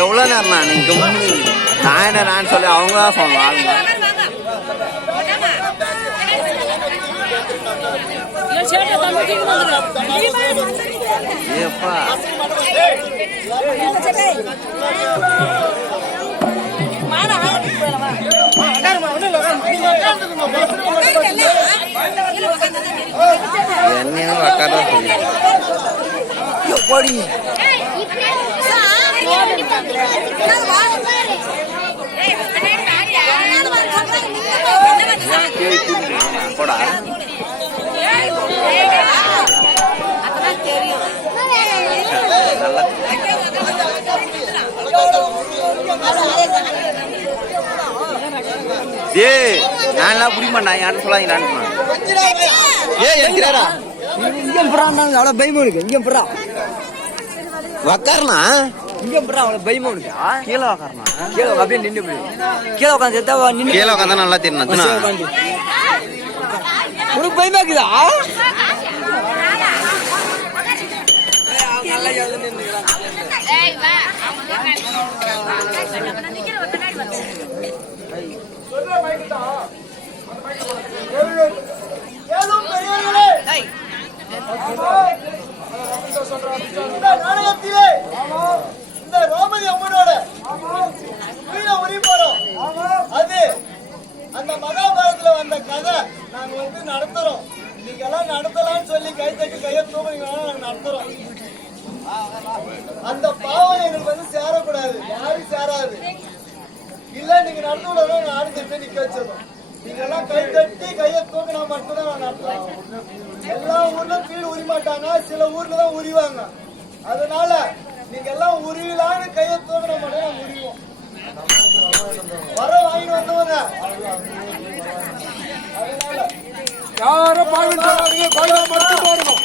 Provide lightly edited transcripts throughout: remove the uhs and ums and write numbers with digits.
எவ்வளோ நேரம் நீங்க நான் சொல்லி அவங்க தான் சொல்லுவாங்க. ஏப்பா என்ன உக்கார போடி போடா நான் புரிய மாட்டேன் யாரும் சொல்லாங்க. என்கிறாரா இங்க அவ்வளோ பயமா இருக்கு. இங்க புறா உக்காரணா இங்க புறா அவ்வளோ பயமா இருக்கு. கீழே உக்காரணா கீழே அப்படியே நின்று போய் கீழே உட்காந்து கீழே உட்காந்தா நல்லா தெரியும். உனக்கு பயமா இருக்குதா? இந்த ரோமதி அம்மனோட உரி போறோம். அது அந்த மகாபாரதத்துல வந்த கதை நாங்க வந்து நடத்துறோம். நீங்க எல்லாம் நடத்தலாம்னு சொல்லி கை தட்டி கையை தூக்குறீங்க. நாங்க நடத்துறோம். அந்த பாவம் எங்களுக்கு வந்து சேரக்கூடாது. யாரும் சேராது. இல்ல நீங்க நடந்து விடணும். நானும் திருப்பி நிக்க வச்சிடணும். நீங்க எல்லாம் கை தட்டி கையை தூக்கினா மட்டும்தான் நான் நடத்துறோம். எல்லா ஊர்ல கீழே உரி மாட்டாங்க. சில ஊர்ல தான் உரிவாங்க. அதனால நீங்க எல்லாம் உருவிலான்னு கையை தூக்கினா மட்டும் நான் உரிவோம். வர வாங்கிட்டு வந்தவங்க அதனால யாரும் பாவிட்டு வராதீங்க. கோயிலை மட்டும் போடணும்.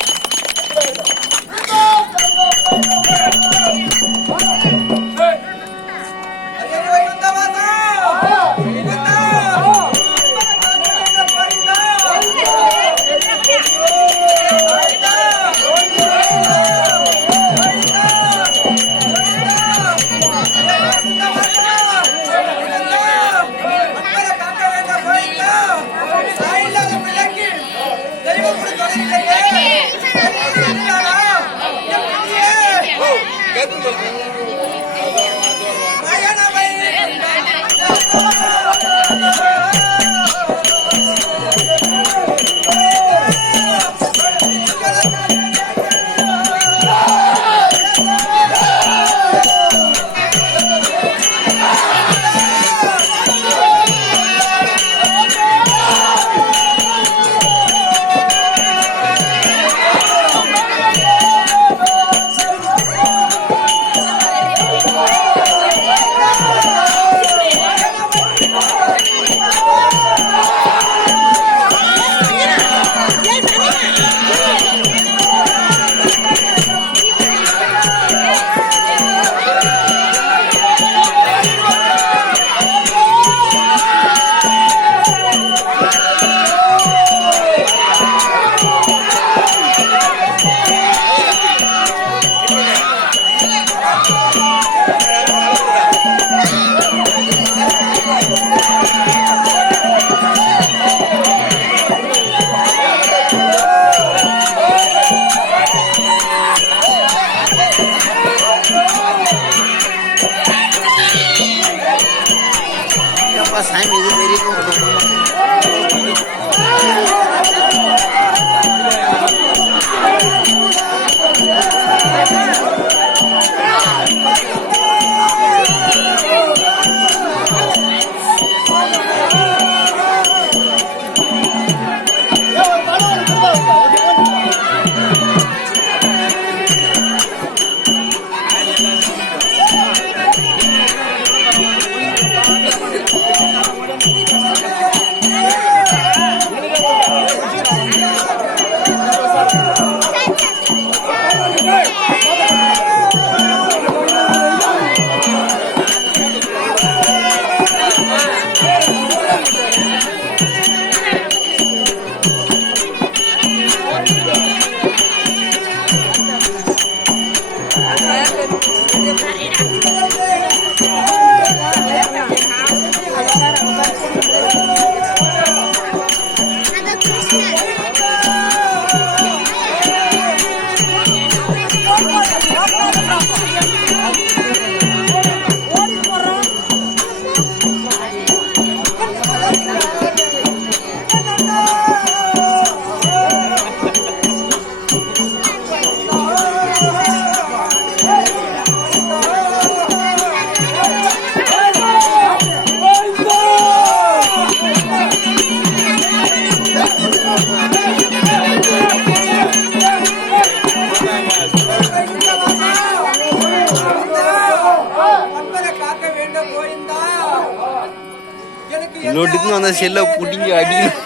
இன்னொட்டுக்கு அந்த செல்ல புடிங்க அடிக்கணும்.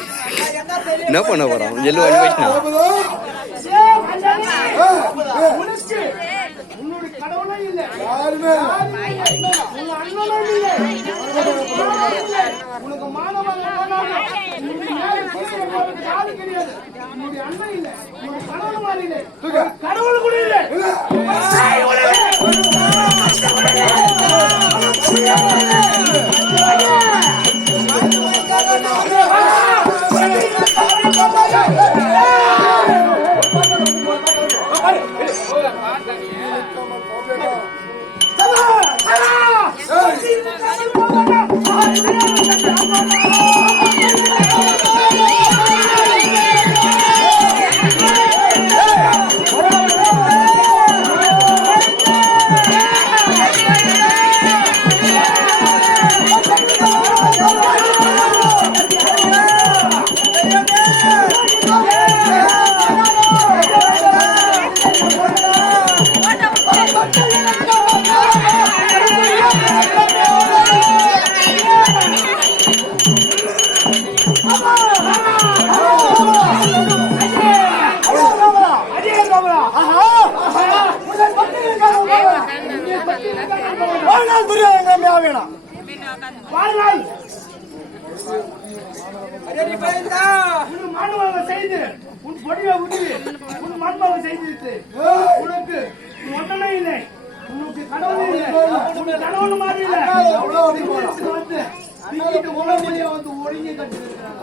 என்ன பண்ண போறான்? செல்லு அடி வச்சுனா கடவுள் கூட இல்லை. செய்து உன் பொடியை உண்டு உன் மண்பாவை செய்து உனக்கு ஒன்றனை இல்லை, உனக்கு கடவுள் இல்லை, உனக்கு கடவுள் மாதிரி இல்லை. வந்து திங்கிட்டு உலகையே வந்து ஒழுங்கி கட்டிருக்கிறாங்க.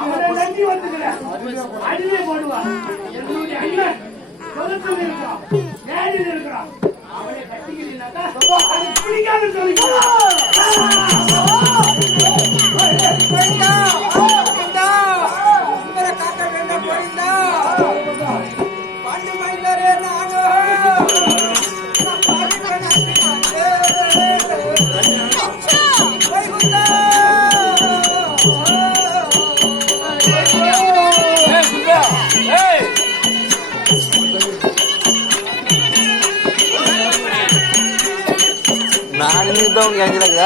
அவரை நம்பி வந்துக்கிறேன் அடிமை போடுவான். என்னுடைய அண்ணன் சொலத்தில் இருக்கிறான், நேரில் இருக்கிறான். அவனை கட்டிக்கிறீங்கன்னாக்கா அது பிடிக்காது சொல்லிக்கலாம். நான் கேட்குறாங்க.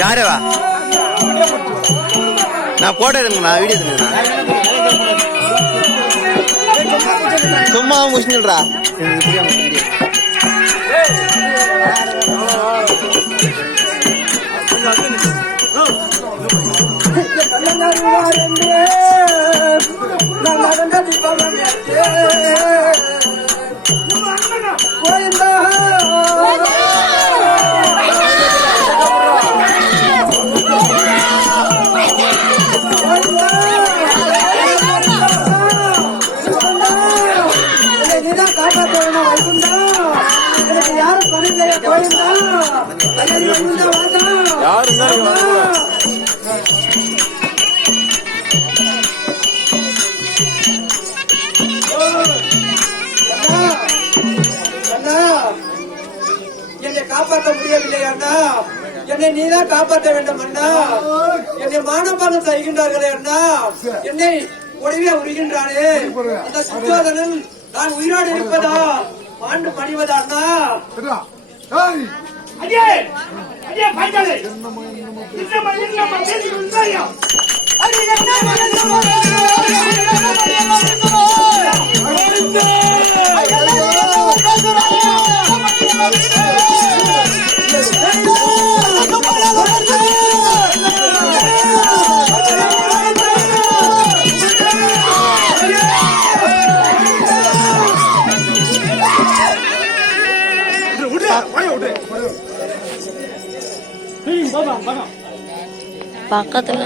யாரவா நான் போட்டோ எடுங்க, வீடியோ எடுக்கிறேன். சும்மா முடிச்சுடுறா. என்னை காப்பாற்ற முடியவில்லை அண்ணா, என்னை நீதான் காப்பாற்ற வேண்டும் அண்ணா. என்னை மானபானம் செய்கின்றார்களே அண்ணா, என்னை உடவே உரிகின்றானே அந்த சுச்சோதனன் நான் உயிரோடு இருப்பதா மாண்டு பணிவதா அண்ணா? பக்கத்துல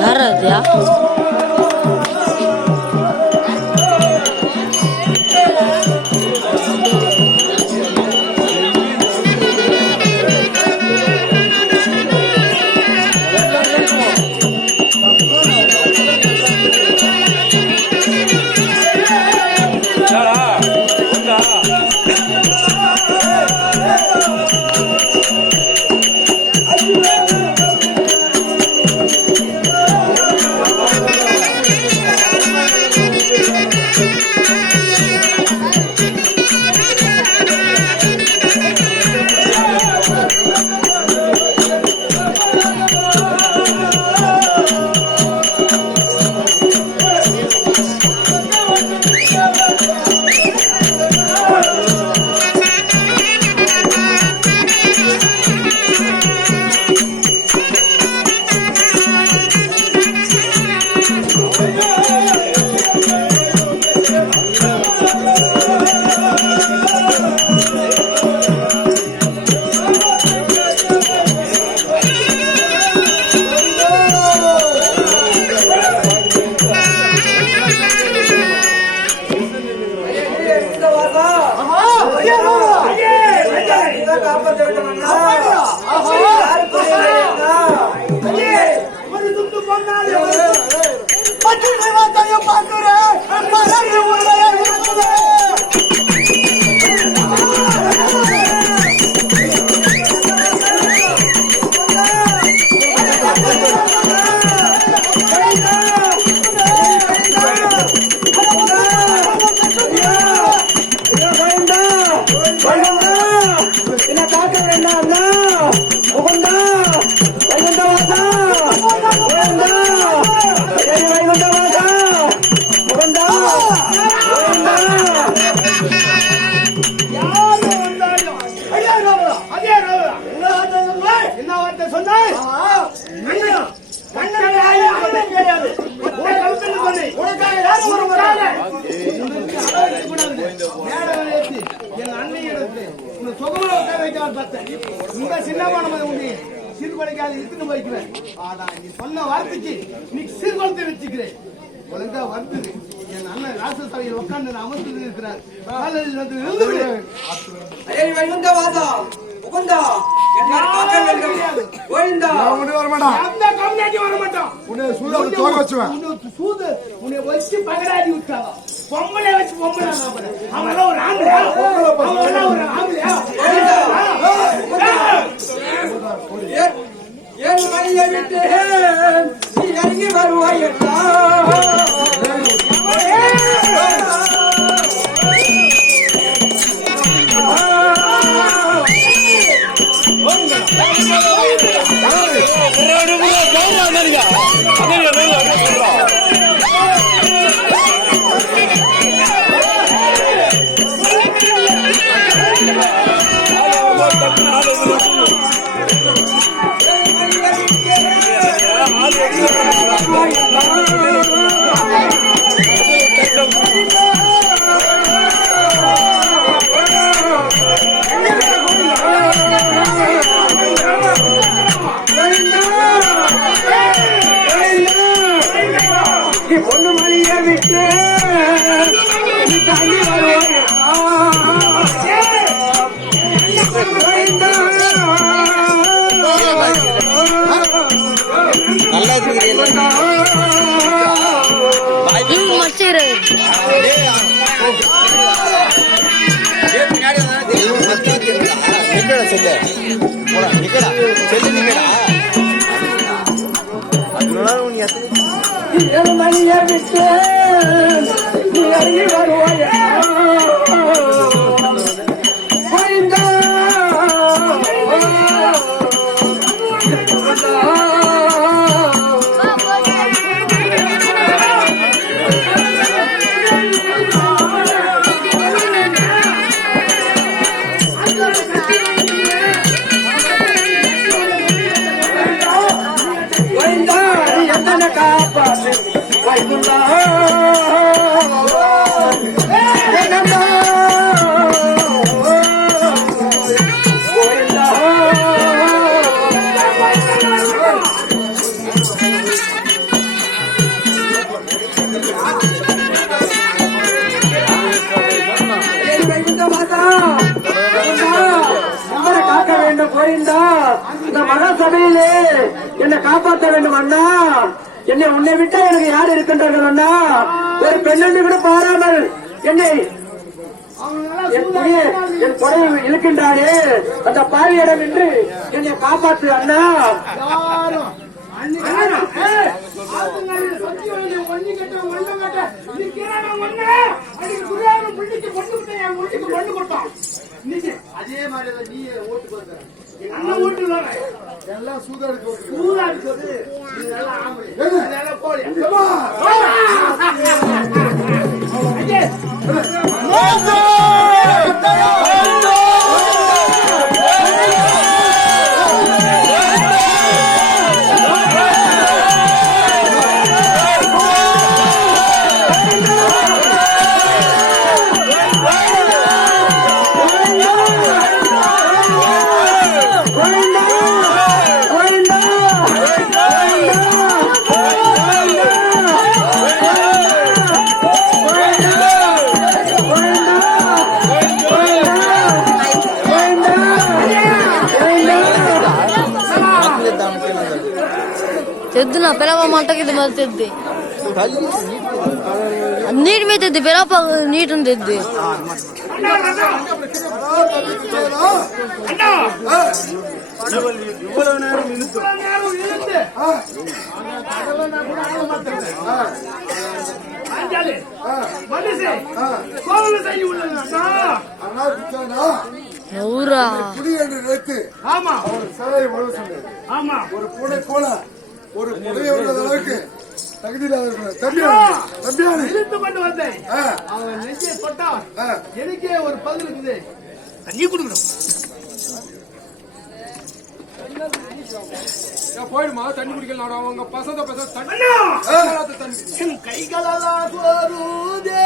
யாரா சீர்குலைக்காத இழுத்துட்டு போய்க்கிறேன். ஆனா நீ சொன்ன வார்த்தைக்கு நீ சீர்குலைத்து வச்சுக்கிறேன். ஒழுங்கா வந்து என் அண்ணன் ராசசபையில் உட்கார்ந்து அமர்ந்து இருக்கிறார். காலையில் வந்து இருந்து விடு. ஐயா வைகுண்ட வாசா உகந்தா என்ன காக்க வேண்டும் கோவிந்தா நான் வர மாட்டான். அந்த கம்யூனிட்டி வர மாட்டான். உன்னை சூத தோக வச்சுவேன். உன்னை சூத உன்னை வச்சு பகடாடி விட்டாங்க. பொம்பளை வச்சு பொம்பளை நாமல அவன ஒரு ஆம்பளையா அவன ஒரு ஆம்பளையா ஏன் மணியை விட்டு நீ இறங்கி வருவாயடா. மணியை விட்டு நீ அருகி வருவாய் காக்க வேண்டும் கோயிந்தா. இந்த மகாசபையிலே என்னை காப்பாற்ற வேண்டும் அண்ணா. என்னை உன்னை விட்டா எனக்கு யார் இருக்கின்றார்கள் அண்ணா? ஒரு பெண்ணு கூட பாராமல் என்னை என் கொடையை இழுக்கின்றாரே அந்த பாவியிடம் என்று என்னை காப்பாற்று அண்ணா. அதே மாதிரி நீ ஓட்டு போட்ட எல்லாம் சூதாடு சூதாடு తెద్దు నా పిలవ మంటకి ఇది మరి తెద్ది నీటి మీద తెద్ది పిలవ నీటిని తెద్ది ఎవరా ஒரு பூனை போல ஒரு புடைய அளவுக்கு தகுதி இழுத்து கொண்டு வந்தேன். அவன் நெஞ்சை தொட்டான். எனக்கே ஒரு பதில் இருக்குது. தண்ணி கொடுக்கணும். போயிடுமா தண்ணி குடிக்கலாம். அவங்க பசந்த தண்ணி கைகளெல்லாம் சோறுதே.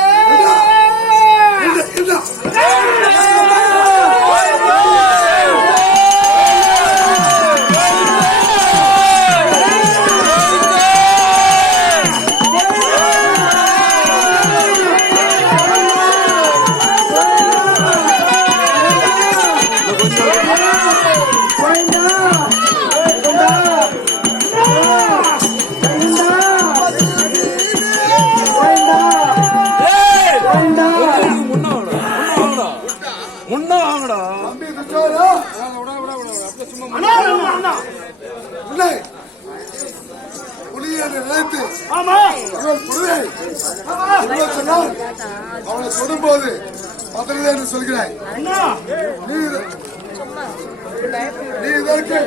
அவனை தொடும்போது பத்திரதே என்று சொல்கிறாய். நீ இதற்கு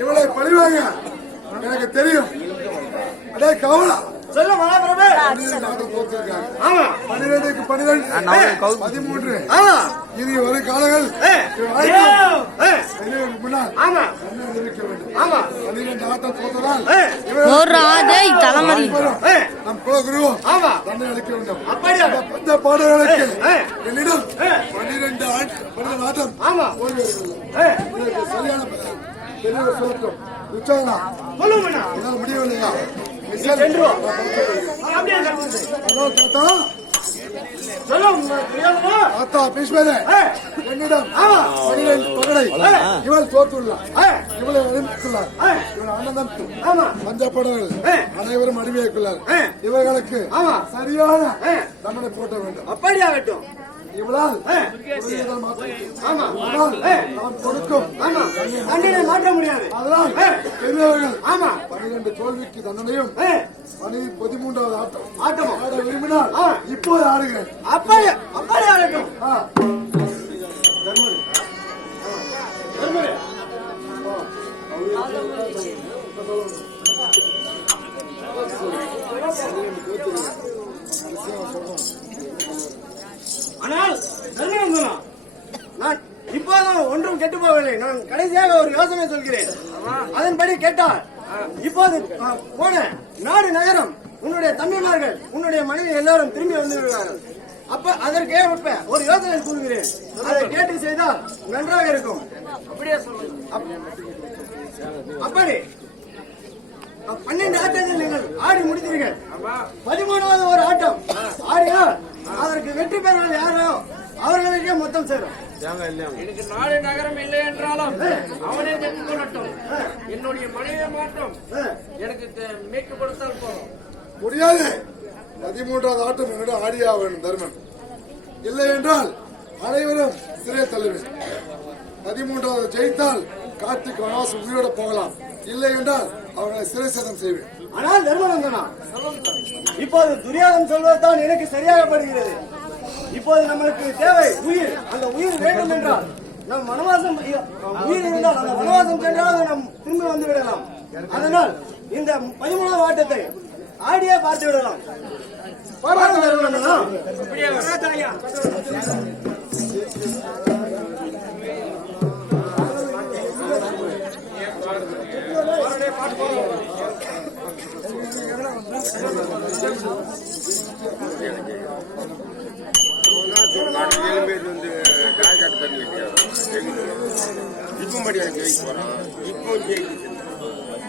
இவளை பழிவாங்க எனக்கு தெரியும். அடே கவலை 12க்கு 13 இனி வரும் காலங்கள் முன்னால் ஆட்டம் தோற்றதால் நம் குலகுருவும் தன்னை அளிக்க வேண்டும். அந்த பாடல்களுக்கு என்னிடம் 12 ஆட்டம் சரியான சொல்லட்டும். முடியவில்லையா? தாத்தா பீஷ்மரே என்னிடம் 12 பகடை இவள் தோற்றுள்ளார். இவளை அறிவித்துள்ளார். இவள் அண்ணன் பஞ்சப்படங்கள் அனைவரும் அறிவியக்குள்ளார். இவர்களுக்கு சரியான தண்டனை போட்ட வேண்டும். அப்படியாகட்டும். இவளால் அவன் கொடுக்கும் தண்டனை மாற்ற முடியாது. அதனால் பெரியவர்கள் 12 தோல்விக்கு தண்டனையும் 13வது ஆட்டம் ஆட விரும்பினால் இப்போது ஆடுகிறேன். அப்படி ஆகட்டும். ஆனால் தர்மநந்தனா, நான் இப்போதும் ஒன்றும் கெட்டு போகவில்லை. நான் கடைசியாக ஒரு யோசனை சொல்கிறேன். அதன்படி கேட்டால் இப்போது போன நாடு நகரம் உன்னுடைய தம்பிமார்கள் உன்னுடைய மனைவி எல்லாரும் திரும்பி வந்து விடுவார்கள். அப்ப அதற்கே ஒரு யோசனை கூறுகிறேன். அதை கேட்டு செய்தால் நன்றாக இருக்கும். அப்படி 12 ஆட்டங்கள் நீங்கள் ஆடி முடித்தீர்கள். 13வது ஒரு ஆட்டம் ஆடினால் அதற்கு வெற்றி பெறுவது யாரோ அவர்களுக்கே மொத்தம் சேரும். எனக்கு நாடு நகரம் இல்லை என்றாலும் அவனே தெரிந்து கொள்ளட்டும். என்னுடைய மனைவியை மாற்றம் எனக்கு மீட்டு கொடுத்தால் போதும். முடியாது. 13வது ஆட்டம் என்னிடம் ஆடியா வேண்டும் தர்மன். இல்லை என்றால் அனைவரும் சிறை தள்ளுவேன். 13வது ஜெயித்தால் கார்த்திக் வனவாசம் உயிரோட போகலாம். இல்லை என்றால் அவர்களை சிறை சேதம் செய்வேன். ஆனால் தர்மநந்தனா, இப்போது துரியோதன் சொல்வதுதான் எனக்கு சரியாக படுகிறது. இப்போது நம்மளுக்கு தேவை உயிர். அந்த உயிர் வேண்டும் என்றால் நம் வனவாசம் உயிர் இருந்தால் அந்த வனவாசம் சென்றால் நாம் திரும்பி வந்து விடலாம். அதனால் இந்த 13வது ஆட்டத்தை ஆடியே பார்த்து விடலாம். தர்மநந்தனா, இப்போ